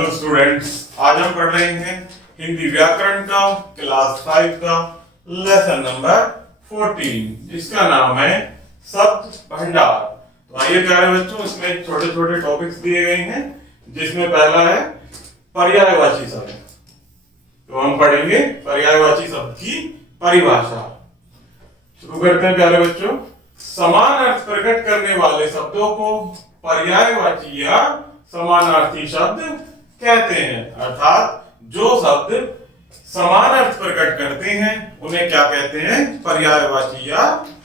Hello students, आज हम पढ़ रहे हैं हिंदी व्याकरण का क्लास 5 का लेसन नंबर 14 जिसका नाम है शब्द भंडार। तो आइए प्यारे बच्चों, इसमें छोटे छोटे टॉपिक्स दिए गए हैं जिसमें पहला है पर्यायवाची शब्द। तो हम पढ़ेंगे पर्यायवाची शब्द की परिभाषा। शुरू करते हैं प्यारे बच्चों। समान अर्थ प्रकट करने वाले शब्दों को पर्यायवाची या समानार्थी शब्द कहते हैं। अर्थात जो शब्द समान अर्थ प्रकट करते हैं उन्हें क्या कहते हैं? पर्यायवाची या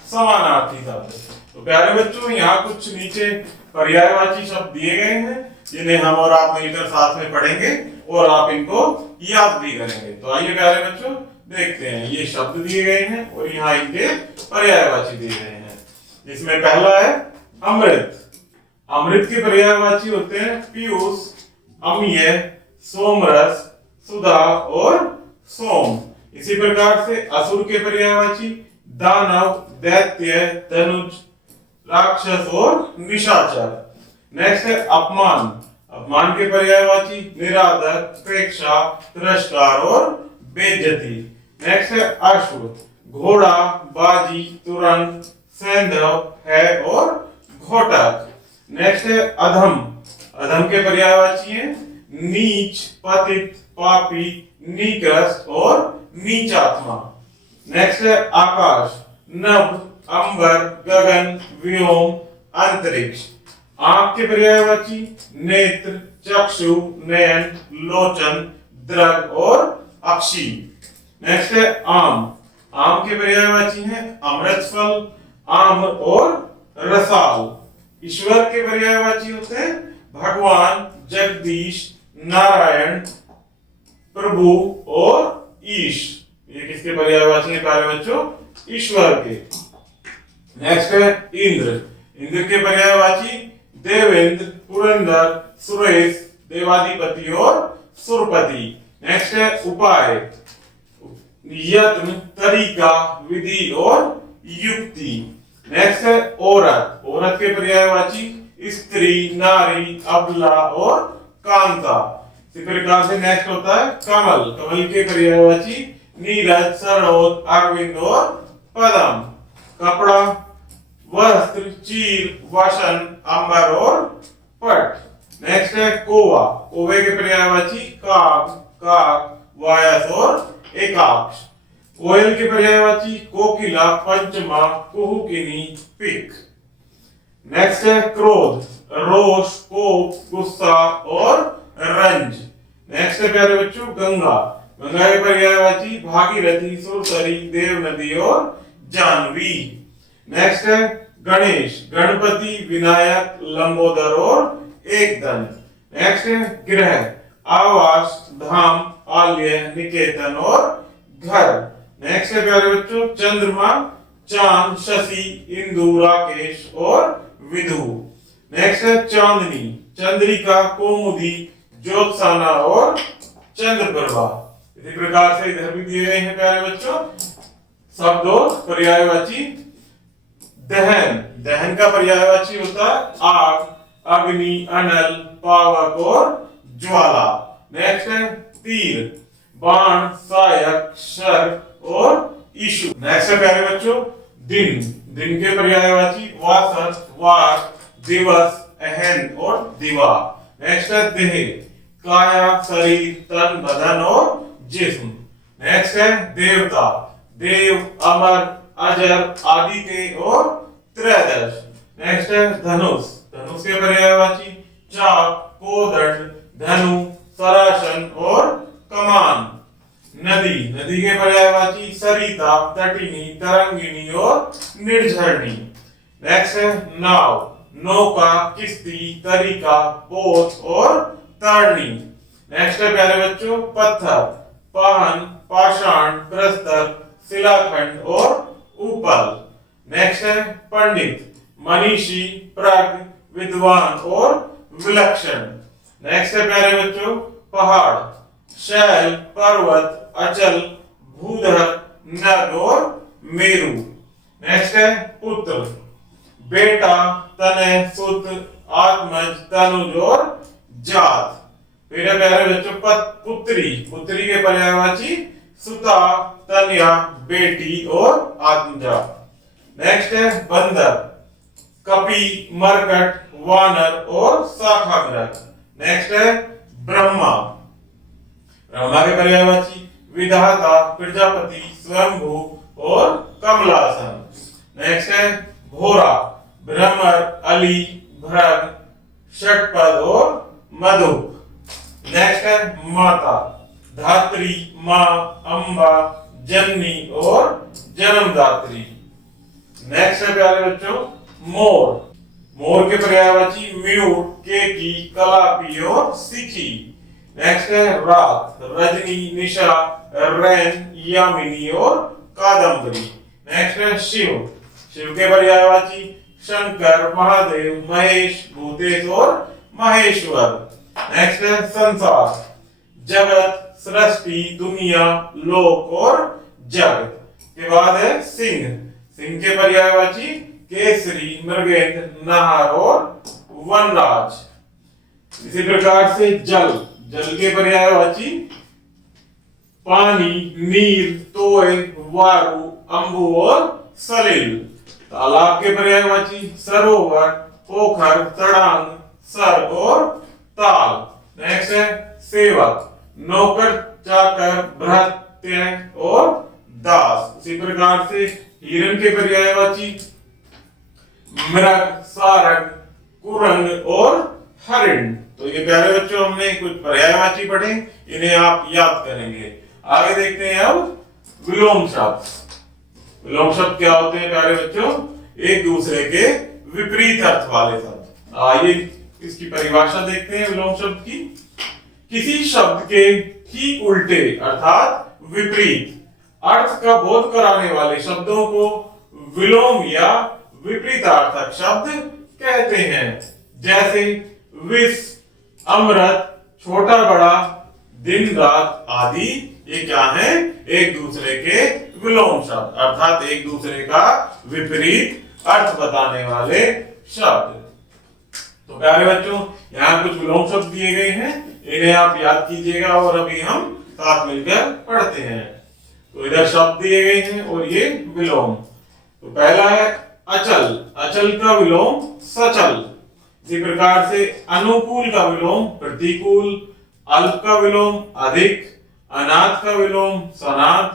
समानार्थी शब्द। तो प्यारे बच्चों, यहाँ कुछ नीचे पर्यायवाची शब्द दिए गए हैं जिन्हें हम और आप मिलकर साथ में पढ़ेंगे और आप इनको याद भी करेंगे। तो आइए प्यारे बच्चों देखते हैं। ये शब्द दिए गए हैं और यहाँ इनके पर्यायवाची दिए गए हैं। जिसमें पहला है अमृत। अमृत के पर्यायवाची होते हैं पीयूष, अम्लीय, सोमरस, सुधा और सोम। इसी प्रकार से असुर के पर्यायवाची दानव, दैत्य, धनुज, राक्षस और निशाचर। नेक्स्ट है अपमान। अपमान के पर्यायवाची निरादर, प्रेक्षा, तिरस्कार और बेइज्जती। नेक्स्ट है अश्व, घोड़ा, बाजी, तुरंत, सैंधव है और घोटक। नेक्स्ट है अधम। अधम के पर्यायवाची हैं नीच, पतित, पापी, निकृष्ट और नीचात्मा। नेक्स्ट है आकाश, नभ, अंबर, गगन, व्योम, अंतरिक्ष। आंख के पर्यायवाची नेत्र, चक्षु, नयन, लोचन, दृग और अक्षी। नेक्स्ट है आम। आम के पर्यायवाची हैं अमृत फल, आम और रसाल। ईश्वर के पर्यायवाची होते हैं भगवान, जगदीश, नारायण, प्रभु और ईश। ये किसके पर्यायवाची हैं प्यारे बच्चों? ईश्वर के। नेक्स्ट है इंद्र। इंद्र के पर्यायवाची देवेंद्र, पुरंदर, सुरेश, देवाधिपति और सुरपति। नेक्स्ट है उपाय, यत्न, तरीका, विधि और युक्ति। नेक्स्ट है औरत। औरत के पर्यायवाची स्त्री, नारी, अबला और कांता। इसी प्रकार से नेक्स्ट होता है कमल। कमल के पर्यायवाची नीरज, सरोज, अरविंद और पद्म। कपड़ा, वस्त्र, चीर, वसन, अंबर और पट। नेक्स्ट है कौवा। कौवे के पर्यायवाची काग, काक, वायस और एकाक्ष। कोयल के पर्यायवाची कोकिला, पंचमा, कुहुकिनी, पिक। नेक्स्ट है क्रोध, रोष, कोप, गुस्सा और रंज। नेक्स्ट है प्यारे बच्चों गंगा। गंगा के पर्यायवाची भागीरथी, सुरसरी, देव नदी और जानवी। नेक्स्ट है गणेश, गणपति, विनायक, लंबोदर और एकदंत। नेक्स्ट है ग्रह, आवास, धाम, आलय, निकेतन और घर। नेक्स्ट है प्यारे बच्चों चंद्रमा, चांद, शशि, इंदु, राकेश और विधु। नेक्स्ट है चांदनी, चंद्रिका, कौमुदी, ज्योत्साना और चंद्रप्रभा। इसी प्रकार से इधर भी दिए गए हैं प्यारे बच्चों शब्द और पर्यायवाची। दहन। दहन का पर्यायवाची होता है आग, अग्नि, अनल, पावक और ज्वाला। नेक्स्ट है तीर, बाण, सहायक, शर और ईशु। नेक्स्ट है प्यारे बच्चों दिन। दिन के पर्यायवाची वासर, वार, दिवस, अहन और दिवा। नेक्स्ट है देह, काया, शरीर, तन, बदन और जिस्म। नेक्स्ट है देवता, देव, अमर, अजर, आदित्य और त्रयोदश। नेक्स्ट है धनुष। धनुष के पर्यायवाची चाक, कोदंड, धनु, सरासन और कमान। नदी। नदी के पर्यायवाची सरिता, तटिनी, तरंगिनी और निर्झरणी। नेक्स्ट है नाव, नौका, किश्ती, तरीका, पोत और तरणी। नेक्स्ट है प्यारे बच्चों पत्थर, पाहन, पाषाण, प्रस्तर, शिलाखंड और उपल। नेक्स्ट है पंडित, मनीषी, प्रज्ञ, विद्वान और विलक्षण। नेक्स्ट है प्यारे बच्चों पहाड़, शैल, पर्वत, अचल, भूधर, नग और मेरु। नेक्स्ट है पुत्र, बेटा, तनय, सुत, आत्मज, तनुज और जात। फिर है प्यारे बच्चों पुत्री, पुत्री के पर्यायवाची सुता, तनया, बेटी और आत्मजा। नेक्स्ट है बंदर, कपि, मरकट, वानर और शाखाग्रज। नेक्स्ट है ब्रह्मा, ब्रह्मा के पर्यायवाची विधाता, प्रजापति, स्वयंभू और कमलासन। नेक्स्ट है भोरा, भ्रमर, अली, भ्रग, षटपद और मधुप। नेक्स्ट है माता, धात्री, माँ, अम्बा, जननी और जन्मदात्री। नेक्स्ट है प्यारे बच्चों मोर, मोर के पर्यायवाची म्यूट, केकी, कलापी और सिखी। नेक्स्ट है रात, रजनी, निशा, रैन, यामिनी और कादम्बरी। नेक्स्ट है शिव, शिव के पर्यायवाची शंकर, महादेव, महेश, भूतेश और महेश्वर। नेक्स्ट है संसार, जगत, सृष्टि, दुनिया, लोक और जगत। के बाद है सिंह, सिंह के पर्यायवाची केसरी, मृगेंद्र, नाहर और वनराज। इसी प्रकार से जल, जल के पर्यायवाची पानी, नीर, तोय, वारु, अंबु और सलिल। तालाब के पर्यायवाची सरोवर, पोखर, तड़ांग, सर्ग और ताल। नेक्स्ट है सेवक, नौकर, चाकर, भृत्य और दास। इसी प्रकार से हिरण के पर्यायवाची मृग, सारंग, कुरंग और हरिण। तो ये प्यारे बच्चों हमने कुछ पर्यायवाची पढ़े, इन्हें आप याद करेंगे। आगे देखते हैं अब विलोम शब्द। विलोम शब्द क्या होते हैं प्यारे बच्चों? एक दूसरे के विपरीत अर्थ वाले शब्द। आइए इसकी परिभाषा देखते हैं विलोम शब्द की। किसी शब्द के ठीक उल्टे अर्थात विपरीत अर्थ का बोध कराने वाले शब्दों को विलोम या विपरीतार्थक शब्द कहते हैं। जैसे विष, अमृत, छोटा बड़ा, दिन रात आदि ये क्या है? एक दूसरे के विलोम शब्द अर्थात एक दूसरे का विपरीत अर्थ बताने वाले शब्द। तो प्यारे बच्चों यहाँ कुछ विलोम शब्द दिए गए हैं, इन्हें आप याद कीजिएगा और अभी हम साथ मिलकर पढ़ते हैं। तो इधर शब्द दिए गए हैं और ये विलोम। तो पहला है अचल, अचल का विलोम सचल। इसी प्रकार से अनुकूल का विलोम प्रतिकूल, अल्प का विलोम अधिक, अनाथ का विलोम सनाथ,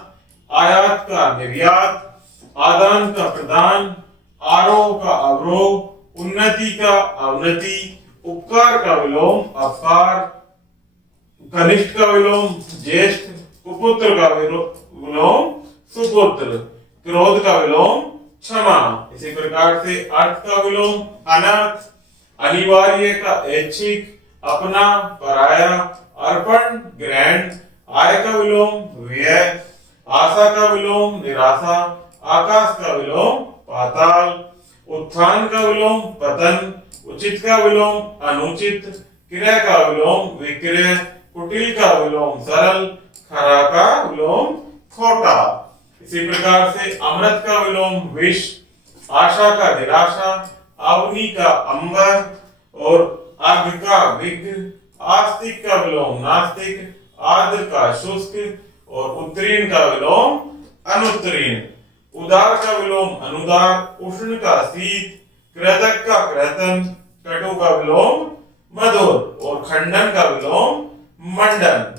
आयात का निर्यात, आदान का प्रदान, आरोह का अवरोह, उन्नति का अवनति, उपकार का विलोम अपकार, कनिष्ठ का विलोम ज्येष्ठ, कुपुत्र का विलोम सुपुत्र, क्रोध का विलोम क्षमा। इसी प्रकार से अर्थ का विलोम अनर्थ, अनिवार्य का ऐच्छिक, अपना पराया, अर्पण ग्रहण, आय का विलोम व्यय, आशा का विलोम निराशा, आकाश का विलोम पाताल, उत्थान का विलोम पतन, उचित का विलोम अनुचित, क्रय का विलोम विक्रय, कुटिल का विलोम सरल, खरा का विलोम खोटा। इसी प्रकार से अमृत का विलोम विष, आशा का निराशा, अवनी का अंबर और अर्घ का विघ्न, आस्तिक का विलोम नास्तिक, आर्द्र का शुष्क और उत्तीर्ण का विलोम अनुत्तीर्ण, उदार का विलोम अनुदार, उष्ण का शीत, कृतक का कृतन, कटु का विलोम मधुर और खंडन का विलोम मंडन।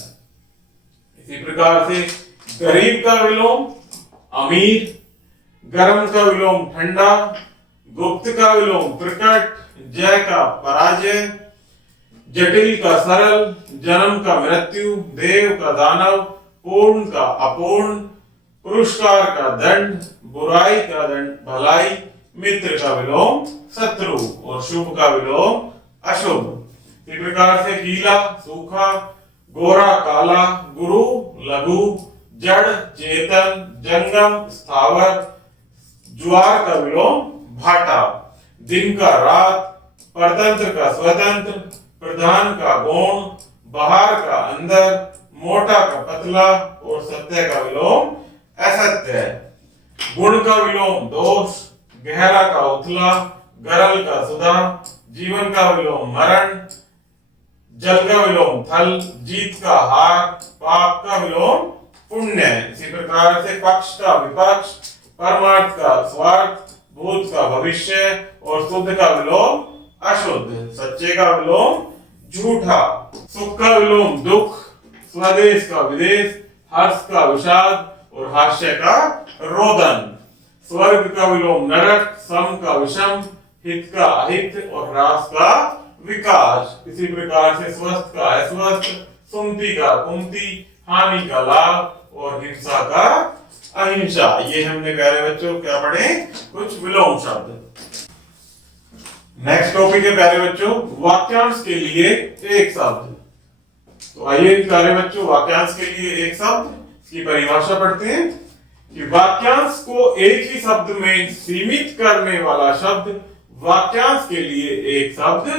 इसी प्रकार से गरीब का विलोम अमीर, गर्म का विलोम ठंडा, गुप्त का विलोम प्रकट, जय का पराजय, जटिल का सरल, जन्म का मृत्यु, देव का दानव, पूर्ण का अपूर्ण, पुरस्कार का दंड, बुराई का दंड भलाई, मित्र का विलोम शत्रु और शुभ का विलोम अशुभ। इस प्रकार से गीला सूखा, गोरा काला, गुरु लघु, जड़ चेतन, जंगम स्थावर, ज्वार का विलोम भाटा, दिन का रात, परतंत्र का स्वतंत्र, प्रधान का गौण, बाहर का अंदर, मोटा का पतला और सत्य का विलोम असत्य। गुण का विलोम दोष, गहरा का उथला, गरल का सुधा, जीवन का विलोम मरण, जल का विलोम थल, जीत का हार, पाप का विलोम पुण्य। इसी प्रकार से पक्ष का विपक्ष, परमार्थ का स्वार्थ, भूत का भविष्य और शुद्ध का विलोम अशुद्ध, सच्चे का विलोम झूठा, सुख का विलोम दुख, स्वदेश का विदेश, हर्ष का विषाद और हास्य का रोदन, स्वर्ग का विलोम नरक, सम का विषम, हित का अहित और ह्रास का विकास। इसी प्रकार से स्वस्थ का अस्वस्थ, सुमति का कुमति, हानि का लाभ और हिंसा का अहिंसा। ये हमने प्यारे बच्चों क्या पढ़े, कुछ विलोम शब्द। नेक्स्ट टॉपिक है प्यारे बच्चों वाक्यांश के लिए एक शब्द। तो आइए प्यारे बच्चों वाक्यांश के लिए एक शब्द की परिभाषा पढ़ते हैं कि वाक्यांश को एक ही शब्द में सीमित करने वाला शब्द वाक्यांश के लिए एक शब्द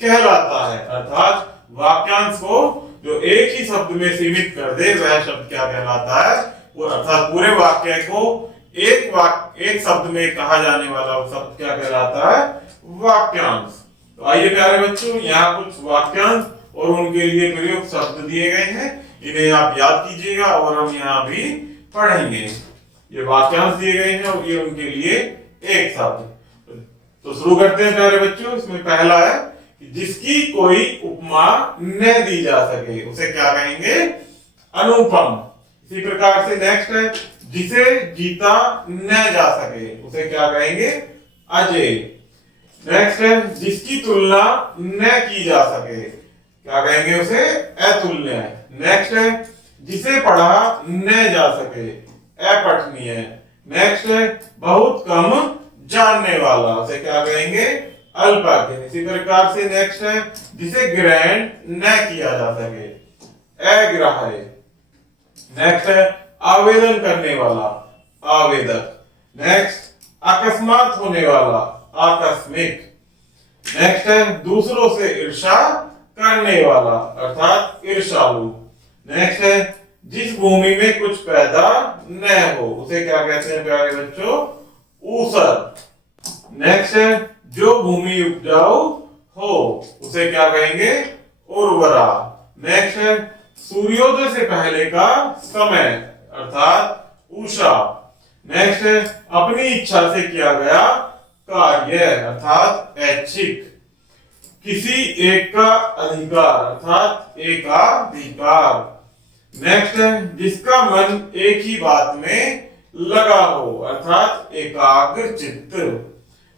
कहलाता है। अर्थात वाक्यांश को जो एक ही शब्द में सीमित कर दे वह शब्द क्या कहलाता है, वो अर्थात पूरे वाक्य को एक शब्द में कहा जाने वाला शब्द क्या कहलाता है, वाक्यांश। तो आइए प्यारे बच्चों यहाँ कुछ वाक्यांश और उनके लिए प्रयुक्त शब्द दिए गए हैं, इन्हें आप याद कीजिएगा और हम यहाँ भी पढ़ेंगे। ये वाक्यांश दिए गए हैं और ये उनके लिए एक शब्द। तो शुरू करते हैं प्यारे बच्चों। इसमें पहला है कि जिसकी कोई उपमा न दी जा सके उसे क्या कहेंगे, अनुपम। इसी प्रकार से नेक्स्ट है जिसे जीता न जा सके उसे क्या कहेंगे, अजय। नेक्स्ट है जिसकी तुलना न की जा सके क्या कहेंगे, उसे अतुल्य। नेक्स्ट है जिसे पढ़ा न जा सके, अपठनीय। नेक्स्ट है बहुत कम जानने वाला उसे क्या कहेंगे, अल्पज्ञ। इसी प्रकार से नेक्स्ट है जिसे ग्रहण न किया जा सके, अग्राह्य। नेक्स्ट है आवेदन करने वाला, आवेदक। नेक्स्ट अकस्मात होने वाला, आकस्मिक। नेक्स्ट है दूसरों से ईर्ष्या करने वाला अर्थात ईर्ष्यालु। नेक्स्ट है जिस भूमि में कुछ पैदा न हो उसे क्या कहते हैं प्यारे बच्चों, ऊसर। नेक्स्ट है जो भूमि उपजाऊ हो उसे क्या कहेंगे, उर्वरा। नेक्स्ट है सूर्योदय से पहले का समय अर्थात उषा। नेक्स्ट है अपनी इच्छा से किया गया कार्य अर्थात ऐच्छिक। किसी एक का अधिकार अर्थात एकाधिकार। नेक्स्ट है जिसका मन एक ही बात में लगा हो अर्थात एकाग्र चित्त।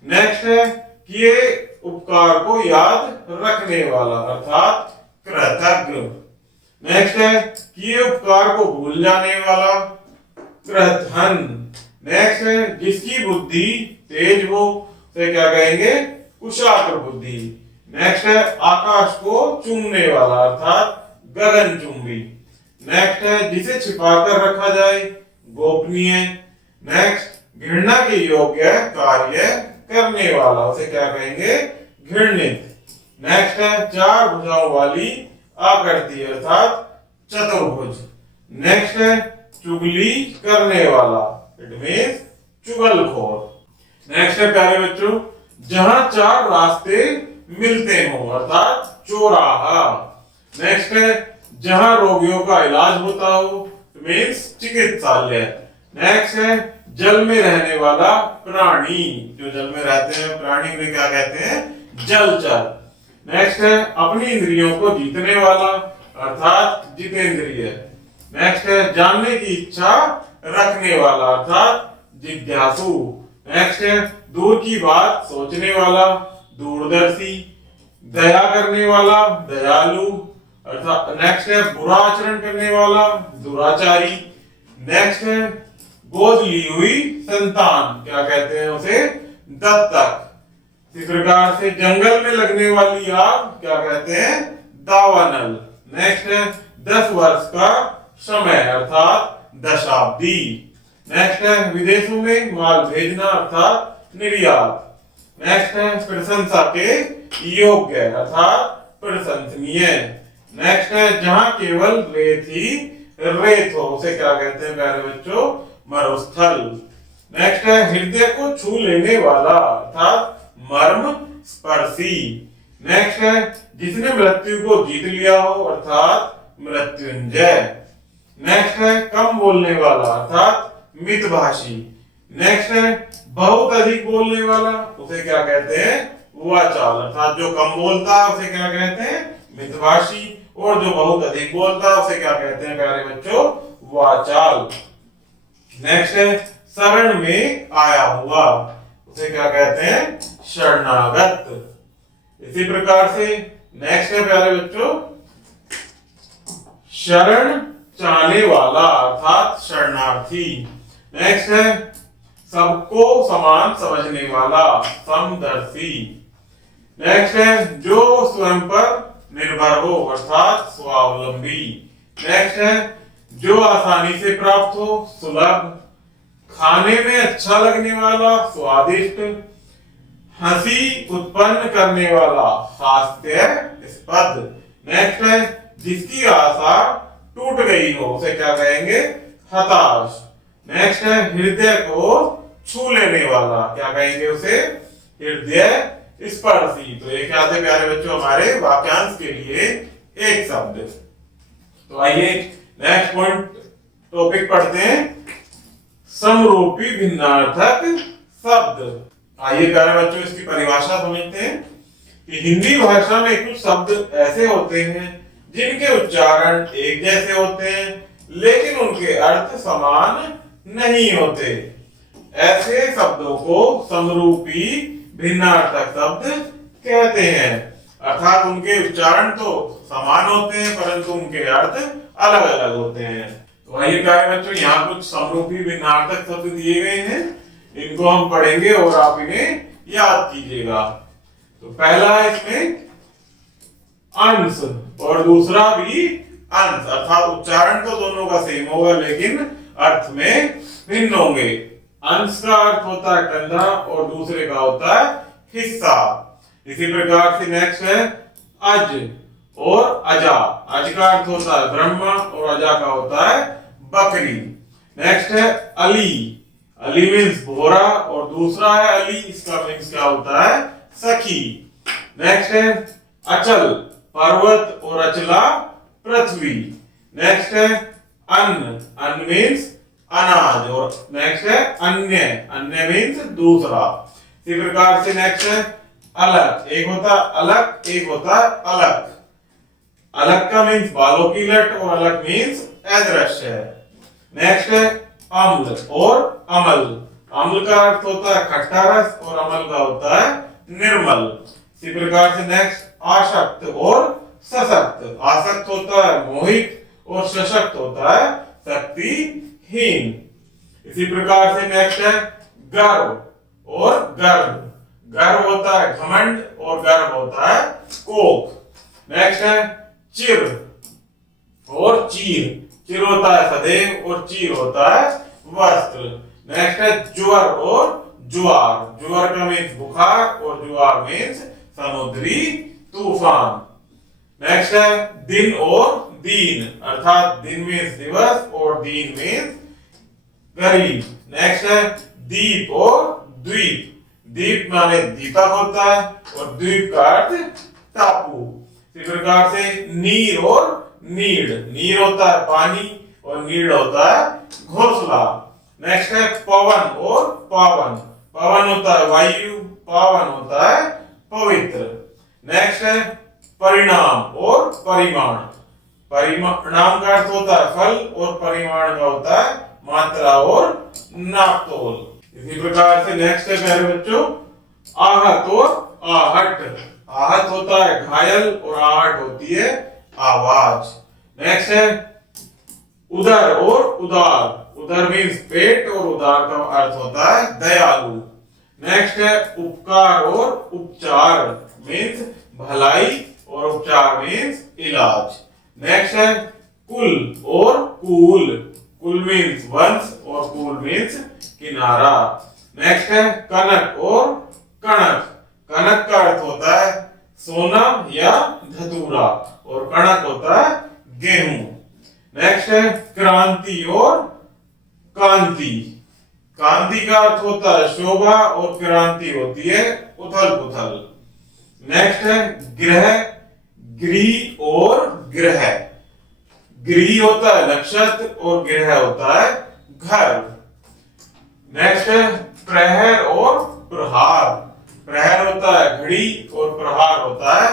नेक्स्ट है किए उपकार को याद रखने वाला अर्थात कृतज्ञ। नेक्स्ट है किए उपकार को भूल जाने वाला, कृतघ्न। नेक्स्ट है जिसकी बुद्धि तेज हो उसे क्या कहेंगे, कुशाग्र बुद्धि। नेक्स्ट है आकाश को चूमने वाला अर्थात गगनचुंबी। नेक्स्ट है जिसे छिपाकर रखा जाए, गोपनीय। नेक्स्ट घृणा के योग्य कार्य करने वाला उसे क्या कहेंगे, घृणित। नेक्स्ट है चार भुजाओं वाली आकृति अर्थात चतुर्भुज। नेक्स्ट है चुगली करने वाला, इट मींस चुगलखोर। नेक्स्ट है प्यारे बच्चों जहां चार रास्ते मिलते हो अर्थात चौराहा। नेक्स्ट है जहां रोगियों का इलाज होता हो, मींस चिकित्सालय। नेक्स्ट है जल में रहने वाला प्राणी, जो जल में रहते हैं प्राणी उन्हें क्या कहते हैं, जलचर। नेक्स्ट है अपनी इंद्रियों को जीतने वाला अर्थात जितेंद्रिय। नेक्स्ट है जानने की इच्छा रखने वाला अर्थात जिज्ञासु। नेक्स्ट है दूर की बात सोचने वाला, दूरदर्शी। दया करने वाला, दयालु अर्थात। नेक्स्ट है बुरा आचरण करने वाला, दुराचारी। नेक्स्ट है गोद ली हुई संतान, क्या कहते हैं उसे, दत्तक। इसी प्रकार से जंगल में लगने वाली आग क्या कहते हैं, दावानल। नेक्स्ट है 10 वर्ष का समय अर्थात दशाब्दी। नेक्स्ट है विदेशों में माल भेजना अर्थात निर्यात। नेक्स्ट है प्रशंसा के योग्य अर्थात प्रशंसनीय। नेक्स्ट है जहां केवल रेत ही रेत हो उसे क्या कहते हैं प्यारे बच्चों, मरुस्थल। नेक्स्ट है हृदय को छू लेने वाला अर्थात मर्म स्पर्शी। नेक्स्ट है जिसने मृत्यु को जीत लिया हो अर्थात मृत्युंजय। नेक्स्ट है कम बोलने वाला अर्थात मितभाषी। नेक्स्ट है बहुत अधिक बोलने वाला, उसे क्या कहते हैं? वाचाल, अर्थात जो कम बोलता है उसे क्या कहते हैं? मितभाषी। और जो बहुत अधिक बोलता है उसे क्या कहते हैं प्यारे बच्चों? वाचाल। नेक्स्ट है शरण में आया हुआ, उसे क्या कहते हैं? शरणागत। इसी प्रकार से नेक्स्ट है प्यारे बच्चों शरण चाहने वाला अर्थात शरणार्थी। नेक्स्ट है सबको समान समझने वाला समदर्शी। नेक्स्ट है जो स्वयं पर निर्भर हो अर्थात स्वावलंबी। नेक्स्ट है जो आसानी से प्राप्त हो सुलभ। खाने में अच्छा लगने वाला स्वादिष्ट। हंसी उत्पन्न करने वाला हास्यास्पद। नेक्स्ट है जिसकी आशा टूट गई हो उसे क्या कहेंगे? हताश। नेक्स्ट है हृदय को छू लेने वाला, क्या कहेंगे उसे? हृदय स्पर्शी। तो ये क्या थे प्यारे बच्चों हमारे वाक्यांश के लिए एक शब्द। तो आइए नेक्स्ट पॉइंट टॉपिक पढ़ते हैं, समरूपी भिन्नार्थक शब्द। आइए प्यारे बच्चों इसकी परिभाषा समझते हैं कि हिंदी भाषा में कुछ शब्द ऐसे होते हैं जिनके उच्चारण एक जैसे होते हैं लेकिन उनके अर्थ समान नहीं होते। ऐसे शब्दों को समरूपी भिन्नार्थक शब्द कहते हैं, अर्थात उनके उच्चारण तो समान होते हैं परंतु उनके अर्थ अलग अलग होते हैं। तो आइए प्यारे बच्चों यहाँ कुछ समरूपी भिन्नार्थक शब्द दिए गए हैं, इनको हम पढ़ेंगे और आप इन्हें याद कीजिएगा। तो पहला है इसमें अंश और दूसरा भी अंश, अर्थात उच्चारण तो दोनों का सेम होगा लेकिन अर्थ में भिन्न होंगे। अंश का अर्थ होता है कंधा और दूसरे का होता है हिस्सा। इसी प्रकार से नेक्स्ट है अज और अजा। अज का अर्थ होता है ब्रह्मा और अजा का होता है बकरी। नेक्स्ट है अली। अली मीन्स भोरा और दूसरा है अली, इसका मीन्स क्या होता है? सखी। नेक्स्ट है अचल पर्वत और अचला पृथ्वी। नेक्स्ट है अन्न। अन्न मीन्स अनाज और नेक्स्ट है अन्य। अन्य मीन्स दूसरा। इसी प्रकार से नेक्स्ट है अलग। एक होता अलग, एक होता अलग। अलग का मीन्स बालों की लट और अलग मीन्स अदृश्य है। नेक्स्ट है अम्ल और अमल। अम्ल का अर्थ होता है खट्टा रस और अमल का होता है निर्मल। इसी प्रकार से नेक्स्ट आसक्त और सशक्त। आसक्त होता है मोहित और सशक्त होता है शक्तिहीन। इसी प्रकार से नेक्स्ट है गर्व और गर्व। गर्व होता है घमंड और गर्व होता है कोक। नेक्स्ट है चिर और चीर। चिर होता है सदैव और चीर होता है वस्त्र। नेक्स्ट है ज्वर और ज्वार। ज्वर का मीन्स बुखार और ज्वार मीन्स समुद्री तूफान। नेक्स्ट है दिन और दीन, अर्थात दिन मीन्स दिवस और दीन मीन्स गरीब। नेक्स्ट है दीप और द्वीप। दीप माने दीपक होता है और द्वीप का अर्थ टापू। इसी प्रकार से नीर और नीड। नीर होता है पानी और नीड होता है घोंसला। नेक्स्ट है पवन और पावन। पवन होता है वायु, पावन होता है पवित्र। नेक्स्ट है परिणाम और परिमाण। परिणाम का अर्थ होता है फल और परिमाण का होता है मात्रा और नापतोल। इसी प्रकार से नेक्स्ट है प्यारे बच्चों आहत और आहट। आहत होता है घायल और आहट होती है आवाज। नेक्स्ट है उदर और उदार। उदर मीन्स पेट और उदार का अर्थ होता है दयालु। नेक्स्ट है उपकार और उपचार मीन्स भलाई और उपचार मीन्स इलाज। नेक्स्ट है कुल और कूल। कुल मीन्स वंश और कूल मीन्स किनारा। नेक्स्ट है कनक और कणक। कनक का अर्थ होता है सोना या धतूरा और कणक होता है गेहूं। नेक्स्ट है क्रांति और कांति। कांति का अर्थ होता है शोभा और क्रांति होती है उथल पुथल। नेक्स्ट है गृह, गृह और ग्रह। गृह होता है नक्षत्र और ग्रह होता है घर। नेक्स्ट है प्रहर और प्रहार। प्रहर होता है घड़ी और प्रहार होता है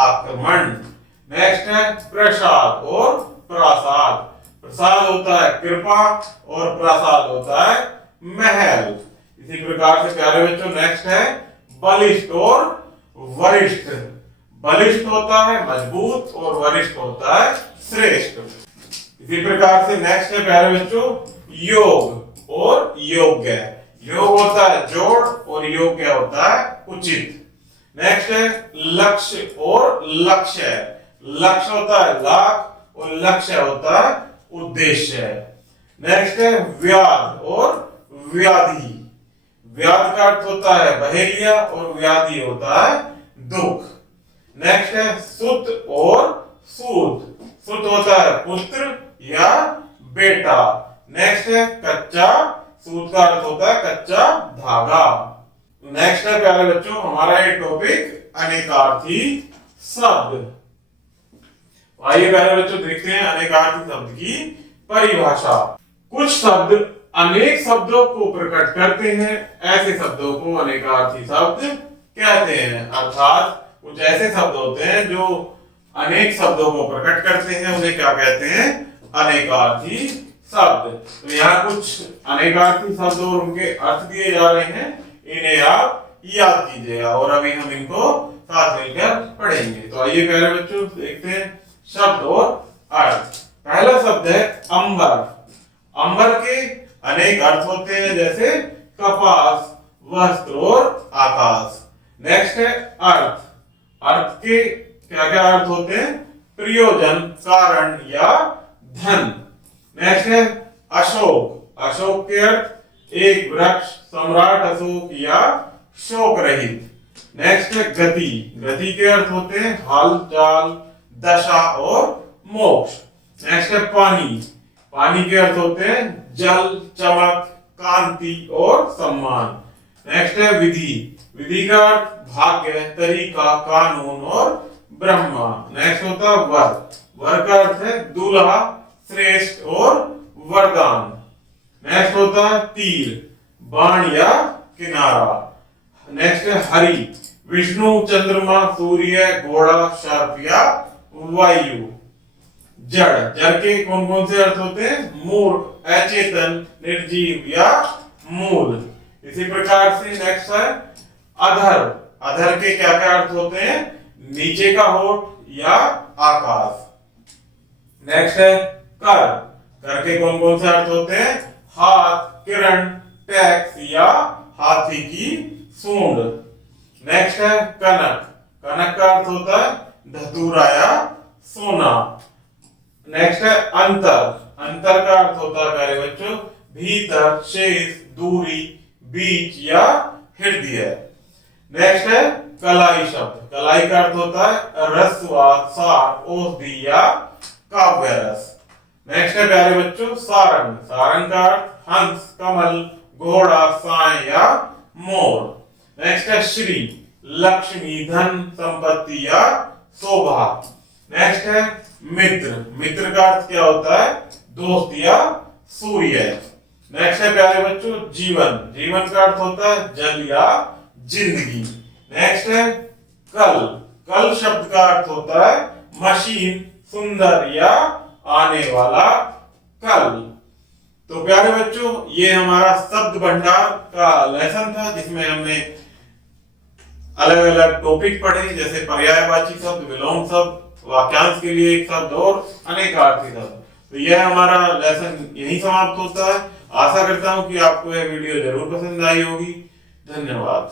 आक्रमण। नेक्स्ट है प्रसाद और प्रासाद। प्रसाद होता है कृपा और प्रासाद होता है महल। इसी प्रकार से प्यारे बच्चों नेक्स्ट है बलिष्ठ और वरिष्ठ। बलिष्ठ होता है मजबूत और वरिष्ठ होता है श्रेष्ठ। इसी प्रकार से नेक्स्ट है प्यारे बच्चों योग और योग्य। योग होता है जोड़ और योग्य होता है उचित। नेक्स्ट है लक्ष्य और लक्ष्य। लक्ष्य होता है लाभ और लक्ष्य होता है उद्देश्य। नेक्स्ट है व्याध और व्याधि। व्याध का अर्थ होता है बहेलिया और व्याधि होता है दुख। नेक्स्ट है सुत और सूत। सुत होता है पुत्र या बेटा। नेक्स्ट है कच्चा। सूत का अर्थ होता है कच्चा धागा। नेक्स्ट है प्यारे बच्चों हमारा ये टॉपिक अनेकार्थी शब्द। आइए प्यारे बच्चों देखते हैं अनेकार्थी शब्द की परिभाषा। कुछ शब्द अनेक शब्दों को प्रकट करते हैं, ऐसे शब्दों को अनेकार्थी शब्द कहते हैं। अर्थात कुछ ऐसे शब्द होते हैं जो अनेक शब्दों को प्रकट करते हैं, उन्हें क्या कहते हैं? अनेकार्थी शब्द। तो यहाँ कुछ अनेकार्थी शब्द और उनके अर्थ दिए जा रहे हैं, इन्हें आप याद कीजिएगा और अभी हम इनको साथ मिलकर पढ़ेंगे। तो आइए प्यारे बच्चों देखते हैं शब्द और अर्थ। पहला शब्द है अंबर। अंबर के अनेक अर्थ होते हैं जैसे कपास, वस्त्र और आकाश। नेक्स्ट है अर्थ। अर्थ के क्या क्या अर्थ होते हैं? प्रयोजन, कारण या धन। नेक्स्ट है अशोक। अशोक के अर्थ एक वृक्ष, सम्राट अशोक या शोक रहित। नेक्स्ट है गति। गति के अर्थ होते हैं हाल चाल, दशा और मोक्ष। नेक्स्ट है पानी। पानी के अर्थ होते हैं जल, चमक, कांति और सम्मान। नेक्स्ट है विधि। विधि का अर्थ भाग्य, तरीका, कानून और ब्रह्मा। नेक्स्ट होता है वर। वर का अर्थ है दूल्हा, श्रेष्ठ और वरदान। नेक्स्ट होता है तीर, बाण या किनारा। नेक्स्ट है हरि। विष्णु, चंद्रमा, सूर्य, घोड़ा, सर्प या वायु। जड़। जड़ के कौन कौन से अर्थ होते हैं? मूर्ख, अचेतन, निर्जीव या मूल। इसी प्रकार से नेक्स्ट है अधर। अधर के क्या क्या अर्थ होते हैं? नीचे का होठ या आकाश। नेक्स्ट है कर। कर के कौन कौन से अर्थ होते हैं? हाथ, किरण, टैक्स या हाथी की सूंड। नेक्स्ट है कनक। कनक का अर्थ होता है धतूरा या सोना। नेक्स्ट है अंतर। अंतर का अर्थ होता है प्यारे बच्चों भीतर, शेष, दूरी, बीच या हृदय। नेक्स्ट है कलाई शब्द। कलाई का अर्थ होता है रसवाद, सार, औषधि या काव्य रस। नेक्स्ट है प्यारे बच्चों सारंग। सारंग का अर्थ हंस, कमल, घोड़ा, साय या मोर। नेक्स्ट है श्री। लक्ष्मी, धन, संपत्ति या शोभा। नेक्स्ट है मित्र। मित्र का अर्थ क्या होता है? दोस्त या सूर्य। नेक्स्ट है प्यारे बच्चों जीवन। जीवन का अर्थ होता है जल या जिंदगी। नेक्स्ट है कल। कल शब्द का अर्थ होता है मशीन, सुंदर या आने वाला कल। तो प्यारे बच्चों ये हमारा शब्द भंडार का लेसन था जिसमें हमने अलग अलग टॉपिक पढ़े जैसे पर्यायवाची शब्द, विलोम शब्द, वाक्यांश के लिए एक शब्द और अनेकार्थी शब्द। तो यह हमारा लेसन यही समाप्त होता है। आशा करता हूं कि आपको यह वीडियो जरूर पसंद आई होगी। धन्यवाद।